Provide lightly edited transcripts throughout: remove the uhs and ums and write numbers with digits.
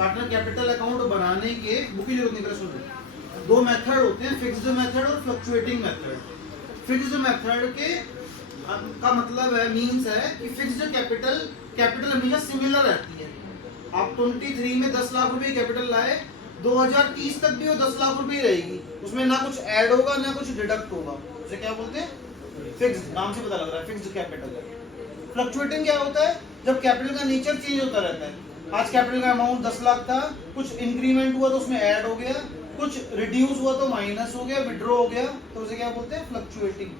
Partner capital account बनाने के book की जरूरत नहीं, पहले सुनो। दो मेथड होते हैं, फिक्स्ड मेथड और फ्लक्चुएटिंग मेथड। फिक्स्ड मेथड के का मतलब है, मींस है कि फिक्स्ड कैपिटल हमेशा सिमिलर रहती है। आप 23 में 10 लाख रुपए कैपिटल लाए, 2030 तक भी वो 10 लाख रुपए रहेगी, उसमें ना कुछ ऐड होगा ना कुछ डिडक्ट होगा। उसे क्या बोलते हैं? फिक्स्ड। नाम से पता लग रहा है फिक्स्ड कैपिटल है। फ्लक्चुएटिंग क्या होता है? जब कैपिटल का नेचर चेंज होता रहता है। आज कैपिटल का अमाउंट 10 लाख था, कुछ इंक्रीमेंट हुआ तो उसमें ऐड हो गया, कुछ रिड्यूस हुआ तो माइनस हो गया, विड्रॉ हो गया, तो उसे क्या बोलते हैं? फ्लक्चुएटिंग।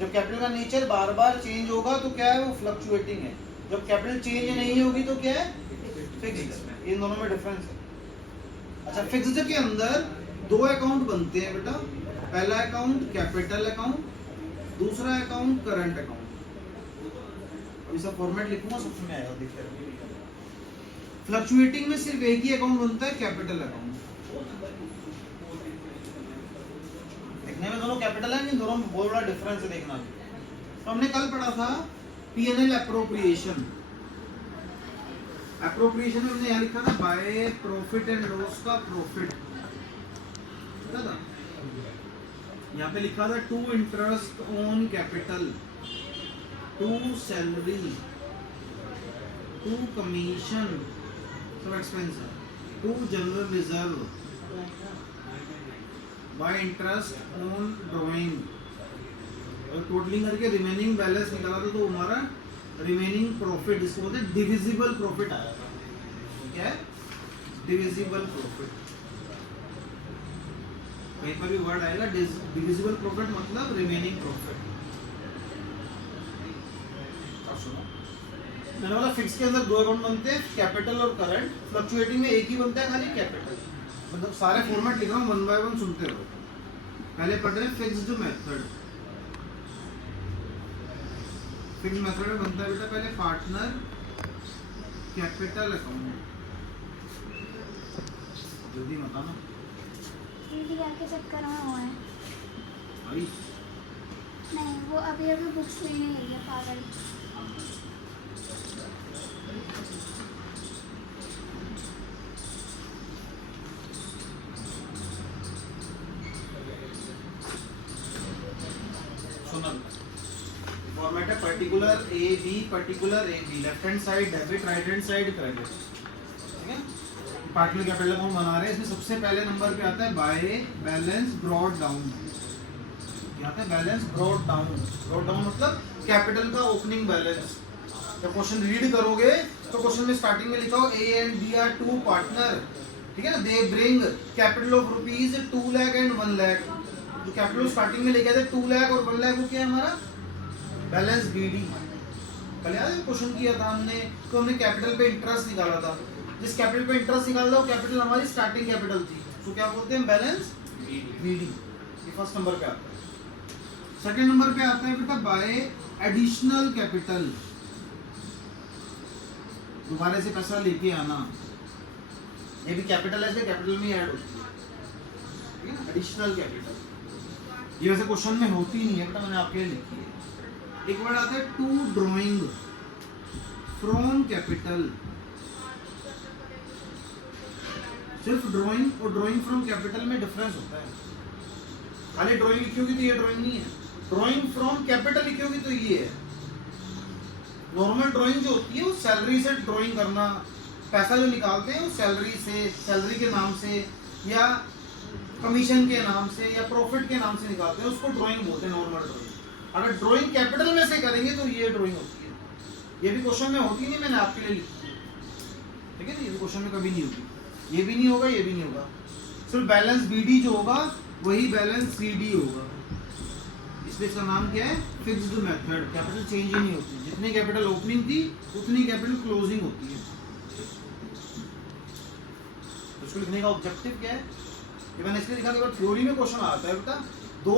जब कैपिटल का नेचर बार बार चेंज होगा तो क्या है? वो फ्लक्चुएटिंग है। जब कैपिटल चेंज नहीं होगी तो क्या है? फिक्स्ड। इन दोनों में डिफरेंस है। अच्छा, फिक्स्ड के अंदर दो अकाउंट बनते हैं बेटा। पहला अकाउंट कैपिटल अकाउंट, दूसरा अकाउंट करंट अकाउंट। अभी सब फॉर्मेट लिखूंगा, सब में आएगा, देखिए। फ्लक्चुएटिंग में सिर्फ एक ही अकाउंट बनता है, कैपिटल अकाउंट। देखने में दोनों कैपिटल है, लेकिन दोनों में बहुत बड़ा डिफरेंस है, देखना। तो हमने कल पढ़ा था P&L एप्रोप्रिएशन। एप्रोप्रिएशन में हमने यहाँ लिखा था बाय प्रॉफिट एंड लॉस का प्रॉफिट, था? यहाँ पे लिखा था to interest on capital, to salary, to commission, सब एक्सपेंस है, to general reserve, by interest on drawing. और टोटलिंग करके रिमेनिंग बैलेंस निकाला था तो हमारा रिमेनिंग प्रॉफिट, जिसको बोलते हैं डिविजिबल प्रॉफिट आया था। क्या है? Divisible profit. कहीं पर भी वर्ड आएगा डिविजिबल प्रॉफिट मतलब रिमेनिंग प्रॉफिट। अब सुनो, मैंने बोला फिक्स के अंदर दो अकाउंट बनते हैं, कैपिटल और करंट। फ्लक्चुएटिंग में एक ही बनता है, खाली कैपिटल। मतलब सारे फॉर्मेट लिख रहा हूँ, वन बाय वन सुनते रहो। पहले पढ़ रहे हैं फिक्स्ड मेथड। फिक्स्ड मेथड में बनता है बेटा पहले पार्टनर कैपिटल अकाउंट। जल्दी बताना। दीदी आके चक्कर में हुआ है। आई नहीं, वो अभी बुक्स लेने गई है, पागल। फॉर्मेट है particular A B, particular A B, left hand side debit, right hand side credit. ठीक है? पार्टनर कैपिटल अकाउंट बना रहे हैं, इसमें सबसे पहले नंबर पे आता है बाय बैलेंस ब्रॉट डाउन। क्या आता है? Balance brought down. Brought down मतलब कैपिटल का ओपनिंग बैलेंस। जब क्वेश्चन रीड करोगे तो क्वेश्चन में स्टार्टिंग में लिखा हो A and B are two partner, ठीक है ना? They bring capital of rupees 2 lakh and 1 lakh. जो कैपिटल स्टार्टिंग में लिखा था 2 लाख और 1 लाख, वो क्या है हमारा? Balance BD. कल याद है क्वेश्चन किया था हमने, तो हमने कैपिटल पे इंटरेस्ट निकाला था। जिस कैपिटल पे इंटरेस्ट निकाला था वो कैपिटल हमारी स्टार्टिंग कैपिटल थी, तो क्या बोलते हैं? Balance BD. ये फर्स्ट नंबर पे आता है। सेकंड नंबर पे आता है बेटा बाय एडिशनल कैपिटल। दोबारा से पैसा लेके आना, ये भी कैपिटल है, इसलिए कैपिटल में ऐड होती है, ठीक है ना? Additional capital. ये वैसे क्वेश्चन में होती नहीं है, बेटा मैंने आपके लिए लिखी है। एक वर्ड आता है टू ड्रॉइंग फ्रॉम कैपिटल। सिर्फ ड्रॉइंग और ड्रॉइंग फ्रॉम कैपिटल में डिफरेंस होता है। खाली ड्रॉइंग लिखी होगी तो ये ड्रॉइंग नहीं है, ड्रॉइंग फ्रॉम कैपिटल लिखी होगी तो ये है। नॉर्मल ड्रॉइंग जो होती है वो सैलरी से ड्रॉइंग करना, पैसा जो निकालते हैं वो सैलरी से, सैलरी के नाम से या कमीशन के नाम से या प्रॉफिट के नाम से निकालते हैं, उसको ड्रॉइंग बोलते हैं, नॉर्मल ड्रॉइंग। अगर ड्राइंग कैपिटल में से करेंगे तो ये ड्राइंग होती है। ये भी क्वेश्चन में होती नहीं, मैंने आपके लिए लिखी है, ठीक है ना? ये भी क्वेश्चन में कभी नहीं होगी, ये भी नहीं होगा, ये भी नहीं होगा। सिर्फ बैलेंस बीडी जो होगा वही बैलेंस सीडी होगा, इसलिए इसका नाम क्या है? Fixed method. कैपिटल चेंज ही नहीं होती, जितनी कैपिटल ओपनिंग थी उतनी कैपिटल क्लोजिंग होती है। तो इसको लिखने का ऑब्जेक्टिव क्या है? ये मैंने इसलिए लिखा कि थ्योरी में क्वेश्चन आता है बेटा, दो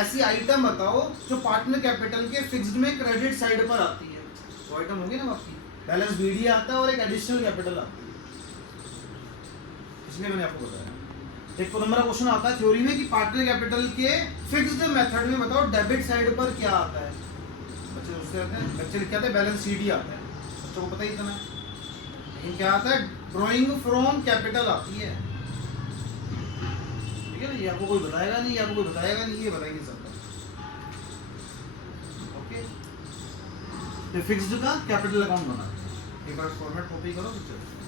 ऐसी आइटम बताओ जो पार्टनर कैपिटल के फिक्स्ड में क्रेडिट साइड पर आती है। तो आइटम होगी ना आपकी, बैलेंस बीडी आता है और एक एडिशनल कैपिटल आती है, इसलिए मैंने आपको बताया। एक नंबर का क्वेश्चन आता है थ्योरी में कि पार्टनर कैपिटल के फिक्स्ड मेथड में बताओ डेबिट साइड पर क्या आता है। बच्चे उससे आते हैं, बच्चे लिख के आते हैं बैलेंस सीडी आता है, बच्चों को पता ही इतना। लेकिन क्या आता है? ड्राइंग फ्रॉम कैपिटल आती है, ठीक है ना। ये आपको कोई बताएगा नहीं, ये आपको कोई बताएगा नहीं, ये बताएंगे सबका। ओके, तो फिक्स्ड का कैपिटल अकाउंट बना, एक बार फॉर्मेट कॉपी करो तो चलो।